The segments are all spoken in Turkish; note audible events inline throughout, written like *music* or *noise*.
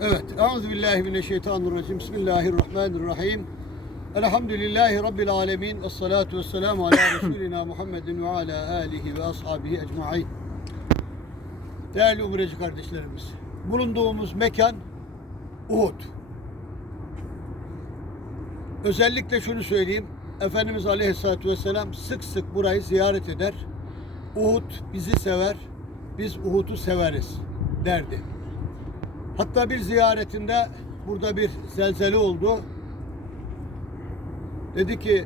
Evet. Euzubillahimineşşeytanirracim. Bismillahirrahmanirrahim. Elhamdülillahi Rabbil alemin. Ve salatu ve selamu ala Resulina Muhammedin ve ala alihi ve ashabihi ecma'in. Değerli umreci kardeşlerimiz. Bulunduğumuz mekan Uhud. Özellikle şunu söyleyeyim. Efendimiz Aleyhisselatü Vesselam sık sık burayı ziyaret eder. Uhud bizi sever, biz Uhud'u severiz derdi. Hatta bir ziyaretinde burada bir zelzele oldu. Dedi ki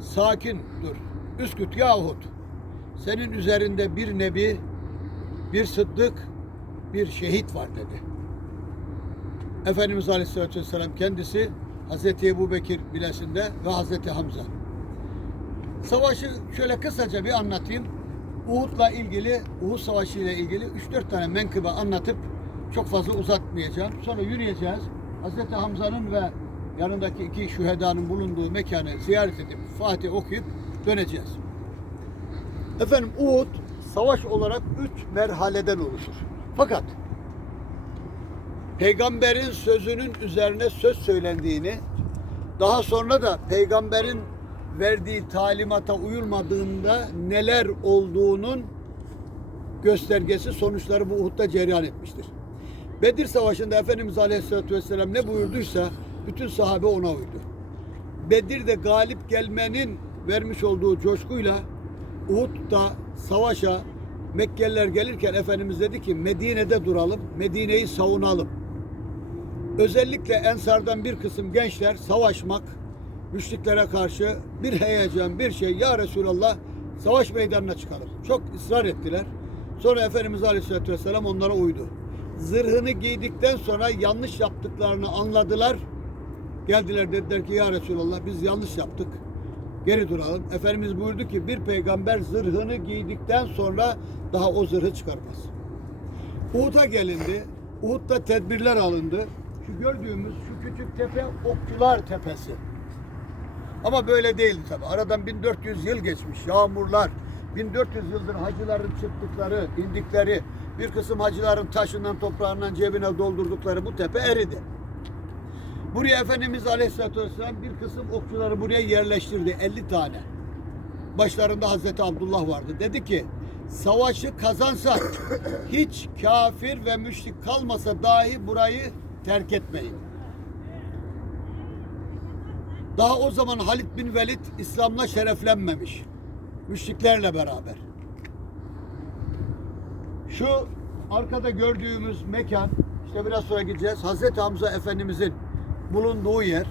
sakin dur. Üsküt ya Uhud. Senin üzerinde bir nebi, bir sıddık, bir şehit var dedi. Efendimiz Aleyhisselatü Vesselam kendisi Hazreti Ebu Bekir bilesinde ve Hazreti Hamza. Savaşı şöyle kısaca bir anlatayım. Uhud'la ilgili, Uhud Savaşı ile ilgili 3-4 tane menkıbe anlatıp çok fazla uzatmayacağım. Sonra yürüyeceğiz. Hazreti Hamza'nın ve yanındaki iki şühedanın bulunduğu mekanı ziyaret edip Fatih okuyup döneceğiz. Efendim Uhud savaş olarak üç merhaleden oluşur. Fakat peygamberin sözünün üzerine söz söylendiğini daha sonra da peygamberin verdiği talimata uyulmadığında neler olduğunun göstergesi sonuçları bu Uhud'da cereyan etmiştir. Bedir Savaşı'nda Efendimiz Aleyhisselatü Vesselam ne buyurduysa bütün sahabe ona uydu. Bedir'de galip gelmenin vermiş olduğu coşkuyla Uhud'da savaşa Mekkeliler gelirken Efendimiz dedi ki Medine'de duralım, Medine'yi savunalım. Özellikle Ensardan bir kısım gençler savaşmak, müşriklere karşı bir heyecan, bir şey. Ya Resulallah savaş meydanına çıkalım. Çok ısrar ettiler. Sonra Efendimiz Aleyhisselatü Vesselam onlara uydu. Zırhını giydikten sonra yanlış yaptıklarını anladılar. Geldiler dediler ki ya Resulallah biz yanlış yaptık. Geri duralım. Efendimiz buyurdu ki bir peygamber zırhını giydikten sonra daha o zırhı çıkarmaz. Uhud'a gelindi. Uhud'da tedbirler alındı. Şu gördüğümüz şu küçük tepe Okçular Tepesi. Ama böyle değildi tabi. Aradan 1400 yıl geçmiş. Yağmurlar, 1400 yıldır hacıların çıktıkları, indikleri, bir kısım hacıların taşından, toprağından cebine doldurdukları bu tepe eridi. Buraya Efendimiz Aleyhisselatü Vesselam bir kısım okçuları buraya yerleştirdi. 50 tane. Başlarında Hazreti Abdullah vardı. Dedi ki savaşı kazansak hiç kafir ve müşrik kalmasa dahi burayı terk etmeyin. Daha o zaman Halid bin Velid İslam'la şereflenmemiş. Müşriklerle beraber. Şu arkada gördüğümüz mekan, işte biraz sonra gideceğiz. Hazreti Hamza Efendimizin bulunduğu yer.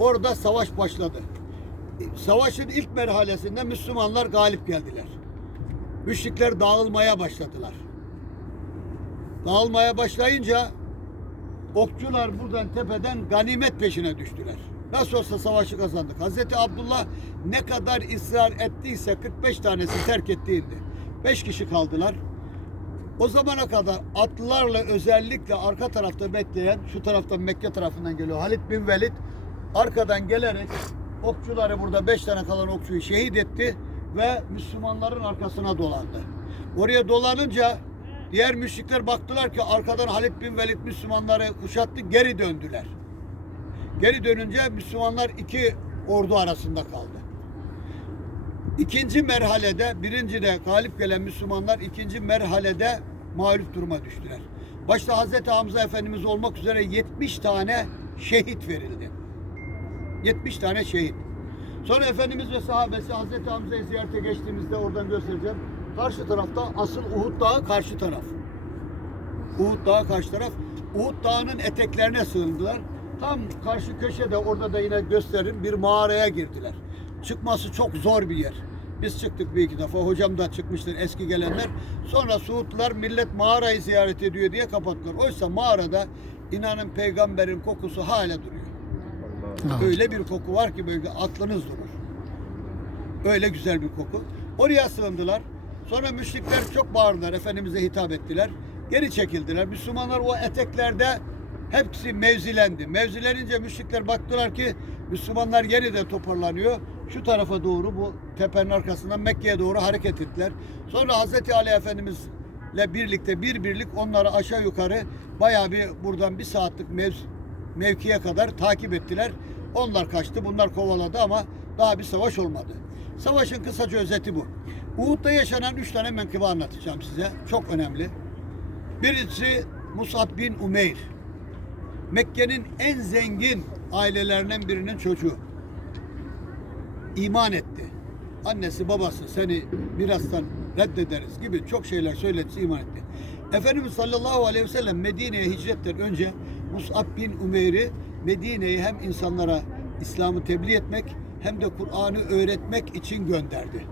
Orada savaş başladı. Savaşın ilk merhalesinde Müslümanlar galip geldiler. Müşrikler dağılmaya başladılar. Dağılmaya başlayınca okçular buradan tepeden ganimet peşine düştüler. Nasıl olsa savaşı kazandık. Hazreti Abdullah ne kadar ısrar ettiyse 45 tanesi terk ettiğinde 5 kişi kaldılar. O zamana kadar atlılarla özellikle arka tarafta bekleyen şu taraftan Mekke tarafından geliyor Halid bin Velid arkadan gelerek okçuları burada 5 tane kalan okçuyu şehit etti ve Müslümanların arkasına dolandı. Oraya dolanınca diğer müşrikler baktılar ki arkadan Halid bin Velid Müslümanları kuşattı geri döndüler. Geri dönünce Müslümanlar iki ordu arasında kaldı. İkinci merhalede, birincide galip gelen Müslümanlar ikinci merhalede mağlup duruma düştüler. Başta Hazreti Hamza Efendimiz olmak üzere 70 tane şehit verildi. 70 tane şehit. Sonra Efendimiz ve sahabesi Hazreti Hamza'yı ziyarete geçtiğimizde oradan göstereceğim. Karşı tarafta asıl Uhud Dağı karşı taraf. Uhud Dağı karşı taraf. Uhud Dağı'nın eteklerine sığındılar. Tam karşı köşede orada da yine gösterin bir mağaraya girdiler. Çıkması çok zor bir yer. Biz çıktık bir iki defa. Hocam da çıkmıştır eski gelenler. Sonra Suudlular millet mağarayı ziyaret ediyor diye kapattılar. Oysa mağarada inanın peygamberin kokusu hala duruyor. Öyle bir koku var ki böyle aklınız durur. Öyle güzel bir koku. Oraya sığındılar. Sonra müşrikler çok bağırdılar. Efendimiz'e hitap ettiler. Geri çekildiler. Müslümanlar o eteklerde hepsi mevzilendi. Mevzilenince müşrikler baktılar ki Müslümanlar yeniden toparlanıyor. Şu tarafa doğru bu tepenin arkasından Mekke'ye doğru hareket ettiler. Sonra Hazreti Ali Efendimiz ile birlikte bir birlik onları aşağı yukarı bayağı bir buradan bir saatlik mev, mevkiye kadar takip ettiler. Onlar kaçtı, bunlar kovaladı ama daha bir savaş olmadı. Savaşın kısaca özeti bu. Uhud'da yaşanan üç tane menkıbe anlatacağım size. Çok önemli. Birisi Musab bin Umeyr. Mekke'nin en zengin ailelerinden birinin çocuğu. İman etti. Annesi babası seni mirastan reddederiz gibi çok şeyler söyledi iman etti. Efendimiz sallallahu aleyhi ve sellem Medine'ye hicretten önce Mus'ab bin Umeyr'i Medine'yi hem insanlara İslam'ı tebliğ etmek hem de Kur'an'ı öğretmek için gönderdi.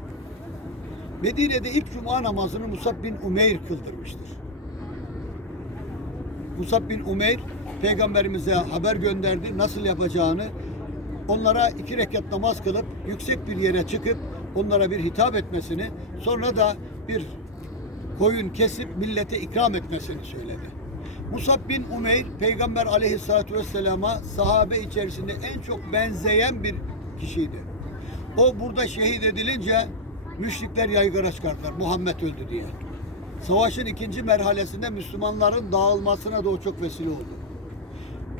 Medine'de ilk cuma namazını Musab bin Umeyr kıldırmıştır. Musab bin Umeyr peygamberimize haber gönderdi nasıl yapacağını. Onlara iki rekat namaz kılıp yüksek bir yere çıkıp onlara bir hitap etmesini sonra da bir koyun kesip millete ikram etmesini söyledi. Musab bin Umeyr peygamber aleyhissalatü vesselama sahabe içerisinde en çok benzeyen bir kişiydi. O burada şehit edilince müşrikler yaygara çıkardılar Muhammed öldü diye. Savaşın ikinci merhalesinde Müslümanların dağılmasına da o çok vesile oldu.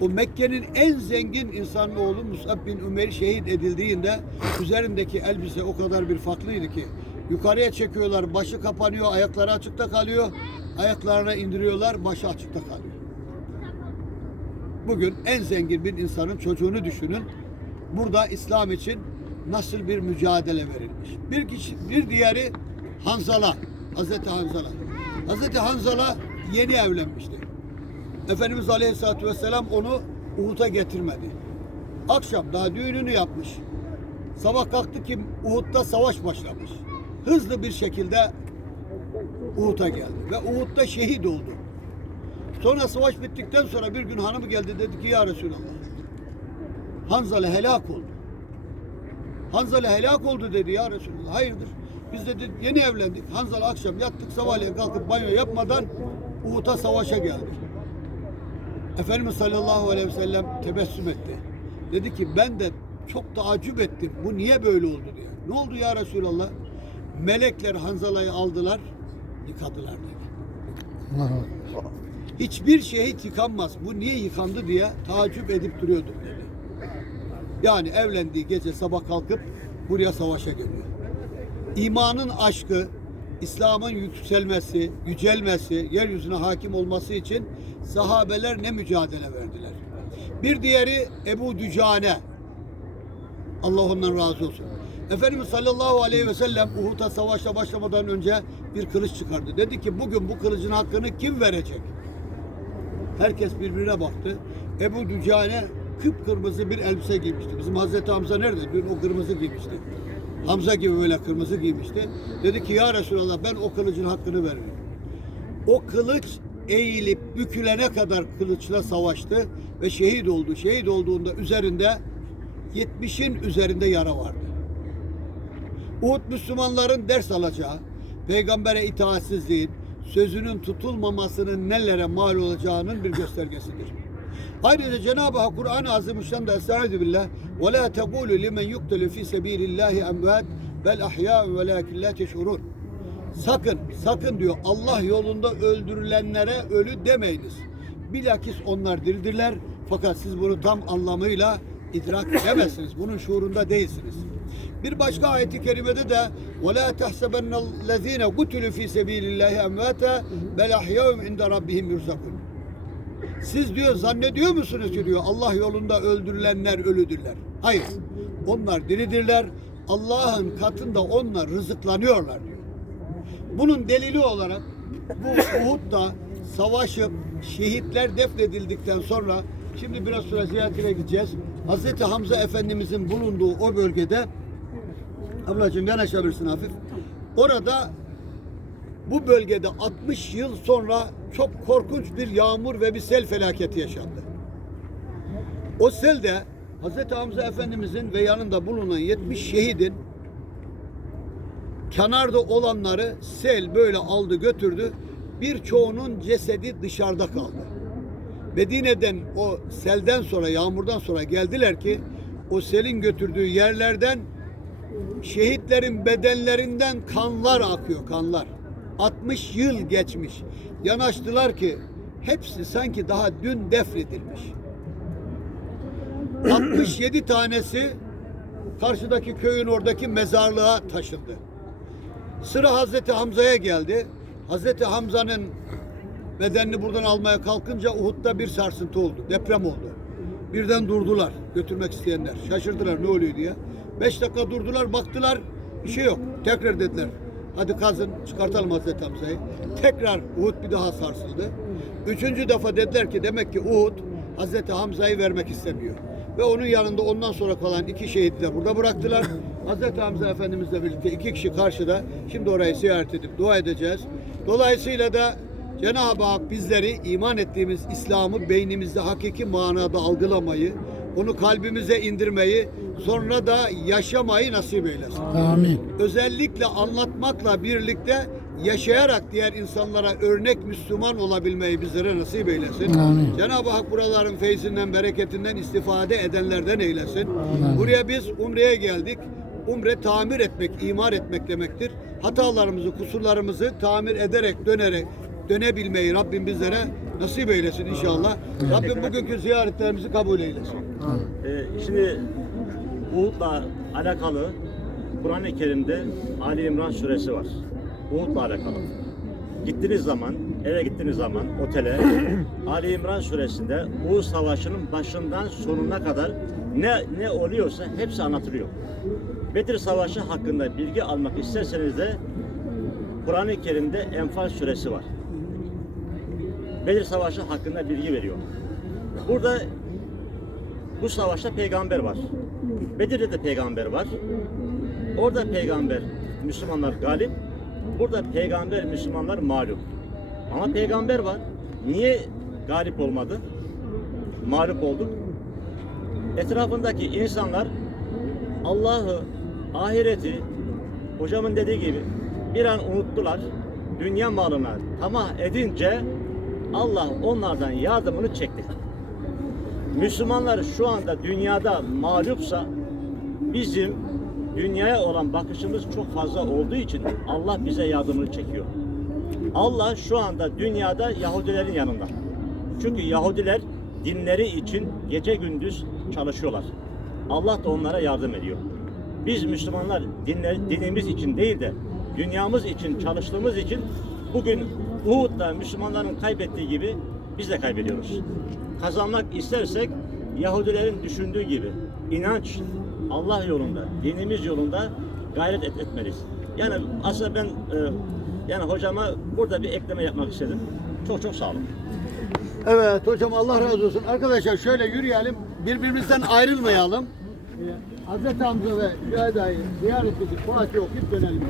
O Mekke'nin en zengin insanın oğlu Musab bin Ömer şehit edildiğinde üzerindeki elbise o kadar bir farklıydı ki yukarıya çekiyorlar, başı kapanıyor, ayakları açıkta kalıyor. Ayaklarına indiriyorlar, başı açıkta kalıyor. Bugün en zengin bir insanın çocuğunu düşünün. Burada İslam için nasıl bir mücadele verilmiş. Bir kişi, bir diğeri Hanzala, Hazreti Hanzala. Hazreti Hanzala yeni evlenmişti. Efendimiz Aleyhisselatü Vesselam onu Uhud'a getirmedi. Akşam daha düğününü yapmış. Sabah kalktı ki Uhud'da savaş başlamış. Hızlı bir şekilde Uhud'a geldi ve Uhud'da şehit oldu. Sonra savaş bittikten sonra bir gün hanımı geldi dedi ki ya Resulallah Hanzala helak oldu. Hanzala helak oldu dedi ya Resulallah. Hayırdır? Biz dedi yeni evlendik. Hanzala akşam yattık sabahleyin kalkıp banyo yapmadan Uhud'a savaşa geldi. Efendimiz sallallahu aleyhi ve sellem tebessüm etti. Dedi ki ben de çok taaccüp ettim. Bu niye böyle oldu diye. Ne oldu ya Resulallah? Melekler Hanzala'yı aldılar, yıkadılar dedi. *laughs* Hiçbir şehit yıkanmaz. Bu niye yıkandı diye taaccüp edip duruyordum dedi. Yani evlendiği gece sabah kalkıp buraya savaşa geliyor. İmanın aşkı, İslam'ın yükselmesi, yücelmesi, yeryüzüne hakim olması için sahabeler ne mücadele verdiler. Bir diğeri Ebu Dücane. Allah ondan razı olsun. Efendimiz sallallahu aleyhi ve sellem Uhud'a savaşa başlamadan önce bir kılıç çıkardı. Dedi ki bugün bu kılıcın hakkını kim verecek? Herkes birbirine baktı. Ebu Dücane kıpkırmızı bir elbise giymişti. Bizim Hazreti Hamza nerede? Dün o kırmızı giymişti. Hamza gibi böyle kırmızı giymişti. Dedi ki ya Resulallah ben o kılıcın hakkını veririm. O kılıç eğilip bükülene kadar kılıçla savaştı ve şehit oldu. Şehit olduğunda üzerinde 70'in üzerinde yara vardı. Uhud Müslümanların ders alacağı, peygambere itaatsizliğin, sözünün tutulmamasının nelere mal olacağının bir göstergesidir. Ayrıca Cenab-ı Hak Kur'an-ı Azimüşşan'da Estaizu billah ve la tegulu limen yuktelu fi sebilillahi emvat bel ahya ve lakin la teşurun. Sakın, sakın diyor Allah yolunda öldürülenlere ölü demeyiniz. Bilakis onlar diridirler fakat siz bunu tam anlamıyla idrak edemezsiniz. Bunun şuurunda değilsiniz. Bir başka ayeti kerimede de وَلَا تَحْسَبَنَّ الَّذ۪ينَ قُتُلُوا ف۪ي سَب۪يلِ اللّٰهِ اَمْوَاتًا بَلْ اَحْيَوْمْ اِنْدَ رَبِّهِمْ يُرْزَقُونَ Siz diyor zannediyor musunuz ki diyor Allah yolunda öldürülenler ölüdürler. Hayır. Onlar diridirler. Allah'ın katında onlar rızıklanıyorlar diyor. Bunun delili olarak bu Uhud'da savaşıp şehitler defnedildikten sonra şimdi biraz sonra ziyaretine gideceğiz. Hazreti Hamza Efendimizin bulunduğu o bölgede ablacığım yanaşabilirsin hafif. Orada bu bölgede 60 yıl sonra çok korkunç bir yağmur ve bir sel felaketi yaşandı. O selde Hazreti Hamza Efendimizin ve yanında bulunan 70 şehidin kenarda olanları sel böyle aldı götürdü. Birçoğunun cesedi dışarıda kaldı. Medine'den o selden sonra yağmurdan sonra geldiler ki o selin götürdüğü yerlerden şehitlerin bedenlerinden kanlar akıyor kanlar. 60 yıl geçmiş. Yanaştılar ki hepsi sanki daha dün defnedilmiş. 67 tanesi karşıdaki köyün oradaki mezarlığa taşındı. Sıra Hazreti Hamza'ya geldi. Hazreti Hamza'nın bedenini buradan almaya kalkınca Uhud'da bir sarsıntı oldu. Deprem oldu. Birden durdular götürmek isteyenler. Şaşırdılar ne oluyor diye. Beş dakika durdular baktılar bir şey yok. Tekrar dediler. Hadi kazın çıkartalım Hazreti Hamza'yı. Tekrar Uhud bir daha sarsıldı. Üçüncü defa dediler ki demek ki Uhud Hazreti Hamza'yı vermek istemiyor. Ve onun yanında ondan sonra kalan iki şehidi de burada bıraktılar. Hazreti Hamza Efendimizle birlikte iki kişi karşıda. Şimdi orayı ziyaret edip dua edeceğiz. Dolayısıyla da Cenab-ı Hak bizleri iman ettiğimiz İslam'ı beynimizde hakiki manada algılamayı, onu kalbimize indirmeyi, sonra da yaşamayı nasip eylesin. Amin. Özellikle anlatmakla birlikte yaşayarak diğer insanlara örnek Müslüman olabilmeyi bizlere nasip eylesin. Amin. Cenab-ı Hak buraların feyzinden, bereketinden istifade edenlerden eylesin. Buraya biz umreye geldik. Umre tamir etmek, imar etmek demektir. Hatalarımızı, kusurlarımızı tamir ederek, dönerek dönebilmeyi Rabbim bizlere nasip eylesin inşallah. Rabbim bugünkü ziyaretlerimizi kabul eylesin. Ee, şimdi Uhud'la alakalı Kur'an-ı Kerim'de Ali İmran suresi var. Uhud'la alakalı. Gittiğiniz zaman, eve gittiğiniz zaman otele *clears throat* Ali İmran suresinde Uhud Savaşı'nın başından sonuna kadar ne ne oluyorsa hepsi anlatılıyor. Bedir Savaşı hakkında bilgi almak isterseniz de Kur'an-ı Kerim'de Enfal suresi var. Bedir Savaşı hakkında bilgi veriyor. Burada bu savaşta peygamber var. Bedir'de de peygamber var. Orada peygamber Müslümanlar galip. Burada peygamber Müslümanlar mağlup. Ama peygamber var. Niye galip olmadı? Mağlup olduk. Etrafındaki insanlar Allah'ı, ahireti hocamın dediği gibi bir an unuttular. Dünya malına tamah edince Allah onlardan yardımını çekti. Müslümanlar şu anda dünyada mağlupsa bizim dünyaya olan bakışımız çok fazla olduğu için Allah bize yardımını çekiyor. Allah şu anda dünyada Yahudilerin yanında. Çünkü Yahudiler dinleri için gece gündüz çalışıyorlar. Allah da onlara yardım ediyor. Biz Müslümanlar dinler, dinimiz için değil de dünyamız için çalıştığımız için bugün Uhud'da Müslümanların kaybettiği gibi biz de kaybediyoruz. Kazanmak istersek Yahudilerin düşündüğü gibi inanç Allah yolunda, dinimiz yolunda gayret et, etmeliyiz. Yani aslında ben e, yani hocama burada bir ekleme yapmak istedim. Çok çok sağ olun. Evet hocam Allah razı olsun. Arkadaşlar şöyle yürüyelim. Birbirimizden ayrılmayalım. Ee, Hazreti Hamza ve Şüheda'yı ziyaret edip Fatih okuyup dönelim.